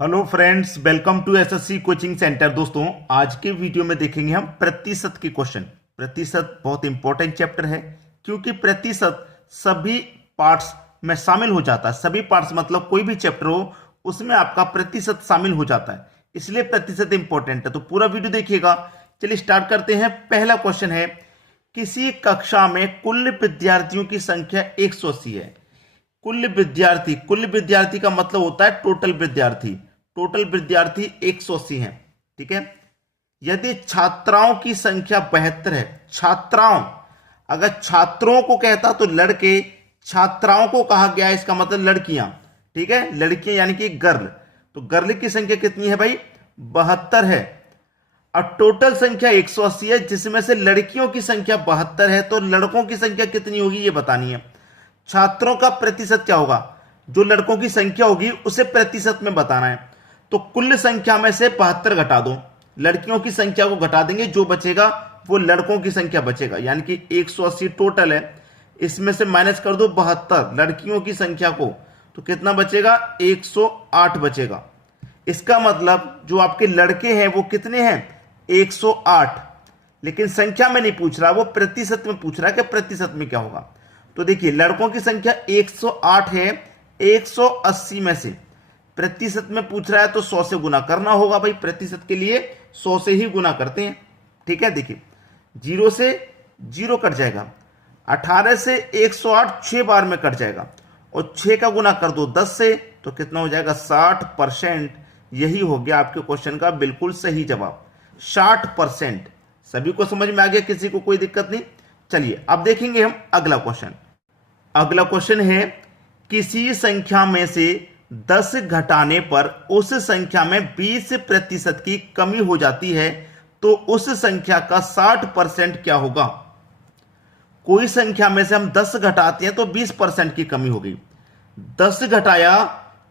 Hello friends, welcome to SSC coaching centre. दोस्तों, आज के वीडियो में देखेंगे हम प्रतिशत के क्वेश्चन। प्रतिशत बहुत इंपॉर्टेंट चैप्टर है क्योंकि प्रतिशत सभी पार्ट्स में शामिल हो जाता है। सभी पार्ट्स मतलब कोई भी चैप्टर हो उसमें आपका प्रतिशत शामिल हो जाता है, इसलिए प्रतिशत इंपॉर्टेंट है। तो पूरा वीडियो देखिएगा। चलिए स्टार्ट करते हैं। पहला क्वेश्चन है, किसी कक्षा में कुल विद्यार्थियों की संख्या 180 है। कुल विद्यार्थी का मतलब होता है टोटल विद्यार्थी। टोटल विद्यार्थी 180 हैं, ठीक है। यदि छात्राओं की संख्या 72 है, छात्राओं, अगर छात्रों को कहता तो लड़के, छात्राओं को कहा गया इसका मतलब लड़कियां, ठीक है, लड़कियां यानी कि गर्ल। तो गर्ल की संख्या कितनी है भाई? 72 है। और टोटल संख्या 180 है, जिसमें से लड़कियों की संख्या 72 है, तो लड़कों की संख्या कितनी होगी ये बतानी है। छात्रों का प्रतिशत क्या होगा? जो लड़कों की संख्या होगी उसे प्रतिशत में बताना है। तो कुल संख्या में से 72 घटा दो, लड़कियों की संख्या को घटा देंगे, जो बचेगा वो लड़कों की संख्या बचेगा। यानी कि 180 टोटल है, इसमें से माइनस कर दो 72 लड़कियों की संख्या को, तो कितना बचेगा? 108 बचेगा। इसका मतलब जो आपके लड़के हैं वो कितने हैं? 108। लेकिन संख्या में नहीं पूछ रहा, वो प्रतिशत में पूछ रहा है कि प्रतिशत में क्या होगा। तो देखिए, लड़कों की संख्या 108 है, 180 में से प्रतिशत में पूछ रहा है तो 100 से गुना करना होगा भाई। प्रतिशत के लिए 100 से ही गुना करते हैं, ठीक है। देखिए, 0 से 0 कट जाएगा, 18 से 108 6 बार में कट जाएगा, और 6 का गुना कर दो 10 से, तो कितना हो जाएगा? 60%। यही हो गया आपके क्वेश्चन का बिल्कुल सही जवाब, 60%। सभी को समझ में आ गया? किसी को कोई दिक्कत नहीं? चलिए अब देखेंगे हम अगला क्वेश्चन। अगला क्वेश्चन है, किसी संख्या में से 10 घटाने पर उस संख्या में 20% की कमी हो जाती है, तो उस संख्या का 60% क्या होगा? कोई संख्या में से हम 10 घटाते हैं तो 20% की कमी हो गई। 10 घटाया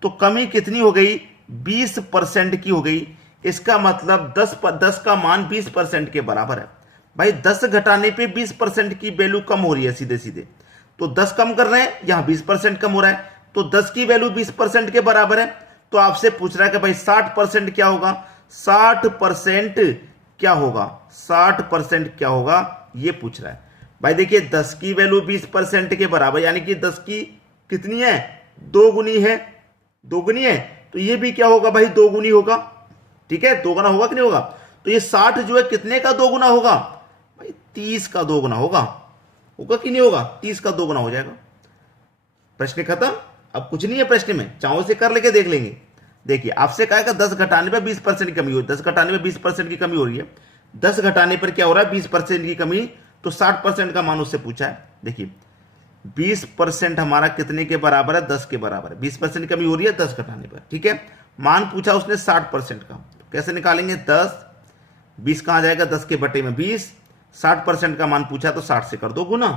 तो कमी कितनी हो गई? 20% की हो गई। इसका मतलब 10 का मान 20% के बराबर है। भाई 10 घटाने पे 20% की वैल्यू कम हो रही है सीधे सीधे, तो 10 कम कर रहे हैं, यहां 20% कम हो रहा है, तो 10 की वैल्यू 20% के बराबर है। तो आपसे पूछ रहा है कि भाई 60% क्या होगा? 60% क्या होगा? 60% क्या होगा ये पूछ रहा है। भाई देखिए, 10 की वैल्यू 20% के बराबर, यानी कि 10 की कितनी है? 2 गुनी है। 2 गुनी है, तो ये भी क्या होगा भाई? 2 गुनी होगा, ठीक है। 2 गुना होगा कि नहीं होगा? तो ये 60 जो है कितने का 2 गुना होगा? भाई 30 का 2 गुना होगा। होगा कि नहीं होगा? 30 का 2 गुना हो जाएगा। प्रश्न खत्म। अब कुछ नहीं है प्रश्न में, चाहो से कर लेके देख लेंगे। देखिए, आपसे कहा 10 घटाने पर 20% की कमी हो, 10 घटाने पर 20% की कमी हो रही है। 10 घटाने पर क्या हो रहा है? 20% की कमी, तो 60% का मान उससे पूछा है। देखिए, 20% हमारा कितने के बराबर है? 10 के बराबर है। 20% कमी हो रही है 10 घटाने पर, ठीक है। मान पूछा उसने 60% का, तो कैसे निकालेंगे? 10, 20 कहां जाएगा? 10 के बटे में 20। 60% का मान पूछा तो 60 से कर दो गुना,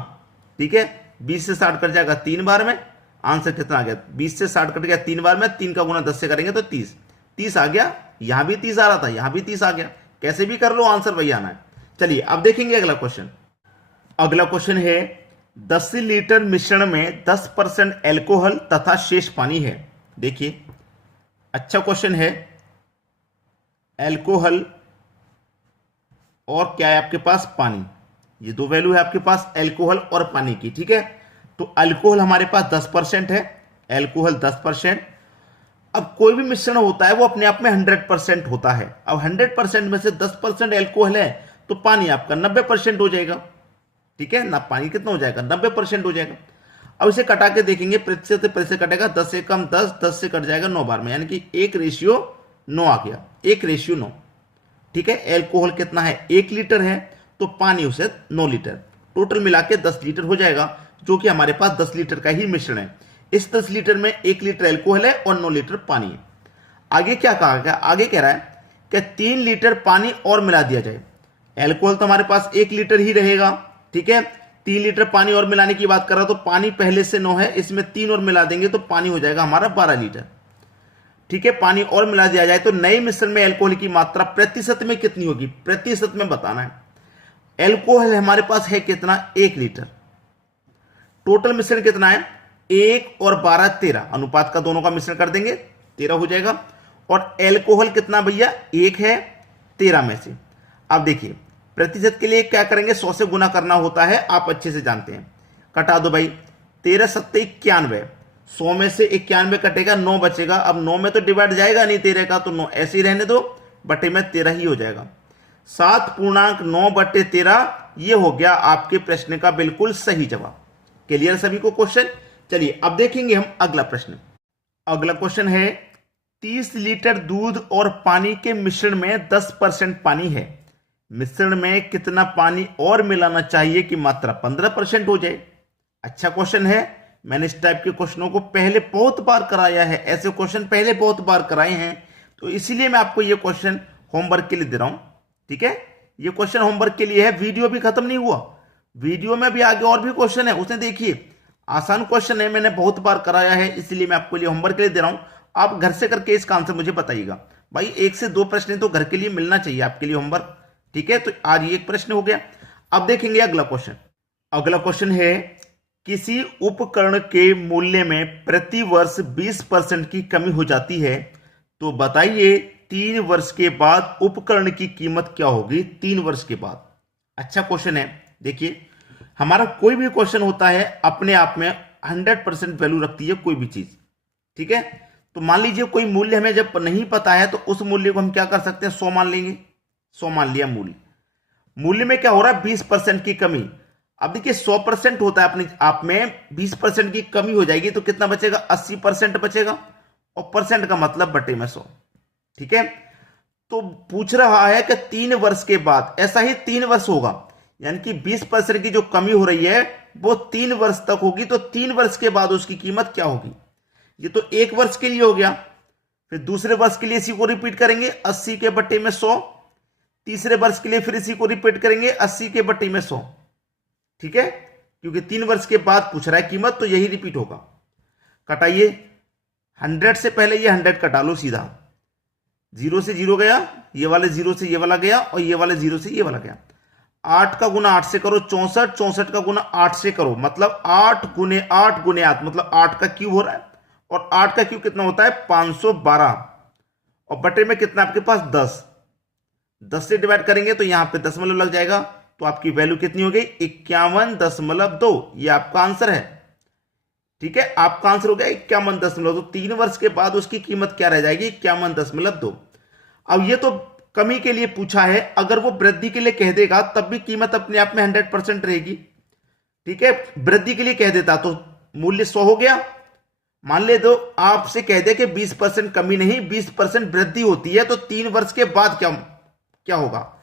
ठीक है। 20 से 60 कट जाएगा 3 बार में। आंसर कितना आ गया? 20 से 60 कट गया 3 बार में, 3 का गुना 10 से करेंगे तो 30। 30 आ गया। यहां भी 30 आ रहा था, यहां भी 30 आ गया। कैसे भी कर लो, आंसर वही आना है। चलिए अब देखेंगे अगला क्वेश्चन। अगला क्वेश्चन है, 10 लीटर मिश्रण में 10% एल्कोहल तथा शेष पानी है। देखिए, अच्छा क्वेश्चन है। एल्कोहल और क्या है आपके पास? पानी। ये दो वैल्यू है आपके पास, एल्कोहल और पानी की, ठीक है। तो अल्कोहल हमारे पास 10% है, एल्कोहल 10%। अब कोई भी मिश्रण होता है वो अपने आप में 100% होता है। अब 100% में से 10% एल्कोहल है, तो पानी आपका 90% हो जाएगा, ठीक है ना। पानी कितना हो जाएगा? 90% हो जाएगा। अब इसे कटा के देखेंगे, प्रतिशत से प्रतिशत कटेगा, 10 से कम 10, 10 से कट जाएगा 9 बार में, यानी कि 1:9 आ गया, 1:9, ठीक है। एल्कोहल कितना है? 1 लीटर है, तो पानी उसे 9 लीटर, टोटल मिला के 10 लीटर हो जाएगा, जो कि हमारे पास 10 लीटर का ही मिश्रण है। इस 10 लीटर में 1 लीटर एल्कोहल है और 9 लीटर पानी है। आगे क्या कहा गया? आगे कह रहा है कि 3 लीटर पानी और मिला दिया जाए। एल्कोहल तो हमारे पास 1 लीटर ही रहेगा, ठीक है। 3 लीटर पानी और मिलाने की बात कर रहा, तो पानी पहले से 9 है, इसमें 3 और मिला देंगे तो पानी हो जाएगा हमारा 12 लीटर, ठीक है। पानी और मिला दिया जाए तो नए मिश्रण में एल्कोहल की मात्रा प्रतिशत में कितनी होगी? प्रतिशत में बताना है। एल्कोहल हमारे पास है कितना? 1 लीटर। टोटल मिश्रण कितना है? 1 और 12 13, अनुपात का दोनों का मिश्रण कर देंगे, 13 हो जाएगा। और एल्कोहल कितना भैया 1 है 13 में से। अब देखिए प्रतिशत के लिए क्या करेंगे, 100 से गुना करना होता है, आप अच्छे से जानते हैं। कटा दो भाई, 13 सत्ते 91, 100 में से 91 कटेगा, 9 बचेगा। अब 9 में तो डिवाइड जाएगा नहीं 13 का, तो 9 ऐसे ही रहने दो, बटे में 13 ही हो जाएगा। 7.9 बटे 13, ये हो गया आपके प्रश्न का बिल्कुल सही जवाब। क्लियर सभी को क्वेश्चन। चलिए अब देखेंगे हम अगला प्रश्न। अगला क्वेश्चन है 30 लीटर दूध और पानी के मिश्रण में 10% पानी है, मिश्रण में कितना पानी और मिलाना चाहिए कि मात्रा 15% हो जाए। अच्छा क्वेश्चन है, मैंने इस टाइप के क्वेश्चनों को पहले बहुत बार कराया है, ऐसे क्वेश्चन पहले बहुत बार कराए हैं, तो इसीलिए मैं आपको ये क्वेश्चन होमवर्क के लिए दे रहा हूं। ठीक है, ये क्वेश्चन होमवर्क के लिए है, वीडियो भी खत्म नहीं हुआ, वीडियो में भी आगे और भी क्वेश्चन है, उसने देखिए आसान क्वेश्चन है, मैंने बहुत बार कराया है, इसलिए मैं आपको लिए होमवर्क के लिए दे रहा हूं। आप घर से करके इसका आंसर मुझे बताइएगा। भाई 1 से 2 प्रश्न तो घर के लिए मिलना चाहिए आपके लिए होमवर्क। ठीक है, तो आज ये एक प्रश्न हो गया। अब देखेंगे अगला क्वेश्चन। अगला क्वेश्चन है किसी उपकरण के मूल्य में प्रति वर्ष 20% की कमी हो जाती है, तो बताइए 3 वर्ष के बाद उपकरण की कीमत क्या होगी 3 वर्ष के बाद। अच्छा क्वेश्चन है। देखिए हमारा कोई भी क्वेश्चन होता है अपने आप में 100% वैल्यू रखती है कोई भी चीज। ठीक है, तो मान लीजिए कोई मूल्य हमें जब नहीं पता है तो उस मूल्य को हम क्या कर सकते हैं, 100 मान लेंगे। 100 मान लिया मूल्य, मूल्य में क्या हो रहा है 20% की कमी। अब देखिए 100% होता है अपने आप में, 20% की कमी हो जाएगी तो कितना बचेगा, 80% बचेगा, और परसेंट का मतलब बटे में 100। ठीक है, तो पूछ रहा है कि 3 वर्ष के बाद, ऐसा ही 3 वर्ष होगा, यानी कि 20% की जो कमी हो रही है वो 3 वर्ष तक होगी, तो 3 वर्ष के बाद उसकी कीमत क्या होगी। ये तो 1 वर्ष के लिए हो गया, फिर दूसरे वर्ष के लिए इसी को रिपीट करेंगे 80 के बटे में 100, तीसरे वर्ष के लिए फिर इसी को रिपीट करेंगे 80 के बटे में 100। ठीक है, क्योंकि 3 वर्ष के बाद पूछ रहा है कीमत, तो यही रिपीट होगा। कटाइए, 100 से पहले ये 100 कटा लो सीधा, 0 से 0 गया, ये वाले 0 से ये वाला गया, और ये वाले 0 से ये वाला गया। 8 का गुना 8 से करो 64, 64 का गुना 8 से करो, मतलब 8 गुने 8 गुने 8, मतलब 8 का क्यूब हो रहा है, और 8 का क्यूब कितना होता है 512, और बटे में कितना आपके पास 10। 10 से डिवाइड करेंगे तो यहां पे दशमलव लग जाएगा, तो आपकी वैल्यू कितनी हो गई 51.2। ये आपका आंसर है। ठीक है, आपका आंसर हो गया 51.2। 3 वर्ष के बाद उसकी कीमत क्या रह जाएगी 51.2। अब ये तो कमी के लिए पूछा है, अगर वो वृद्धि के लिए कह देगा तब भी कीमत अपने आप में 100% रहेगी। ठीक है, वृद्धि के लिए कह देता तो मूल्य 100 हो गया। मान ले दो आपसे कह दे कि 20% कमी नहीं 20% वृद्धि होती है, तो 3 वर्ष के बाद क्या होगा,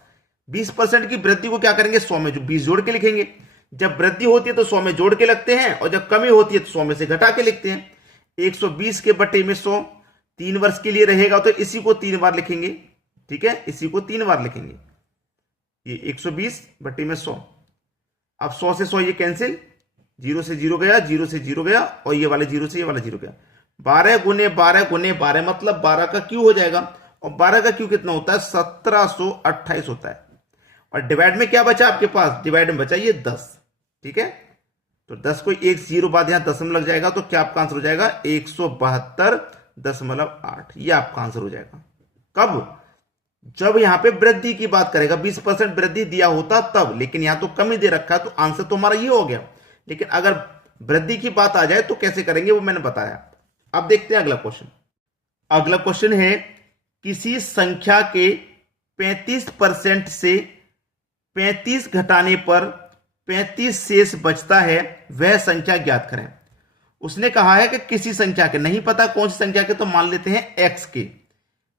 20% की वृद्धि को क्या करेंगे 100 में जो 20 जोड़ के लिखेंगे। जब वृद्धि होती है तो 100 में जोड़ के लगते हैं, और जब कमी होती है तो 100 में से घटा के लिखते हैं। 120 के बटे में 100 3 वर्ष के लिए रहेगा, तो इसी को 3 बार लिखेंगे। ठीक है, इसी को 3 बार लिखेंगे, ये 120 बटे में 100। अब 100 से 100 ये कैंसिल, 0 से 0 गया, 0 से 0 गया, और ये वाले 0 से ये वाला 0 गया। 12 गुने 12 गुने 12 मतलब 12 का क्यू हो जाएगा, और 12 का क्यू कितना होता है 1728 होता है। और डिवाइड में क्या बचा आपके पास, डिवाइड में बचा ये 10। ठीक है, तो 10 को 1 0 बाद यहां दशमलव लग जाएगा, तो क्या आपका आंसर हो जाएगा 172.8। ये आपका आंसर हो जाएगा। कब, जब यहां पे वृद्धि की बात करेगा, 20% वृद्धि दिया होता तब, लेकिन यहां तो कमी दे रखा है, तो आंसर तो हमारा ये हो गया। लेकिन अगर वृद्धि की बात आ जाए तो कैसे करेंगे वो मैंने बताया। अब देखते हैं अगला क्वेश्चन। अगला क्वेश्चन है किसी संख्या के 35% से 35 घटाने पर 35 शेष बचता है, वह संख्या ज्ञात करें। उसने कहा है कि किसी संख्या के, नहीं पता कौन सी संख्या के, तो मान लेते हैं एक्स के।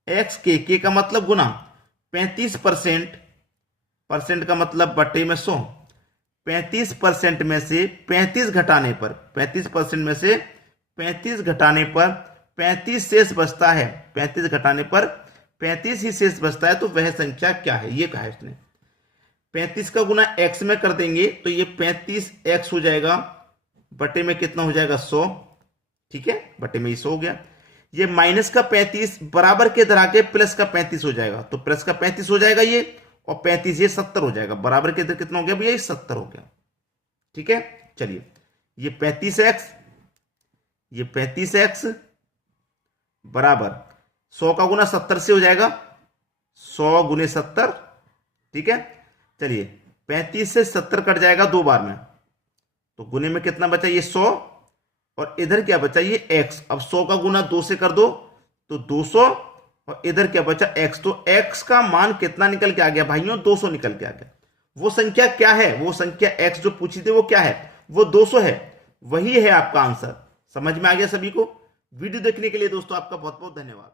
एक्स के का मतलब गुना 35%, परसेंट का मतलब बटे में 100। 35% में से 35 घटाने पर, 35% में से 35 घटाने पर 35 शेष बचता है, 35 घटाने पर 35 ही शेष बचता है, तो वह संख्या क्या है, ये कहा है उसने। 35 का गुना x में कर देंगे तो ये 35x हो जाएगा, बटे में कितना हो जाएगा 100। ठीक है, बटे में 100 हो गया। ये माइनस का 35 बराबर के इधर आके प्लस का 35 हो जाएगा, तो प्लस का 35 हो जाएगा ये, और 35 ये 70 हो जाएगा, बराबर के इधर कितना हो गया भैया, ये 70 हो गया। ठीक है, चलिए ये 35x, ये 35x बराबर 100 का गुना 70 से हो जाएगा 100 गुने 70, ठीक है। चलिए 35 से 70 कट जाएगा 2 बार में, तो गुने में कितना बचा, ये 100, और इधर क्या बचा, ये x। अब 100 का गुना 2 से कर दो तो 200, और इधर क्या बचा x, तो x का मान कितना निकल के आ गया भाइयों, 200 निकल के आ गया। वो संख्या क्या है, वो संख्या x जो पूछी थी वो क्या है, वो 200 है, वही है आपका आंसर। समझ में आ गया सभी को। वीडियो देखने के लिए दोस्तों आपका बहुत बहुत धन्यवाद।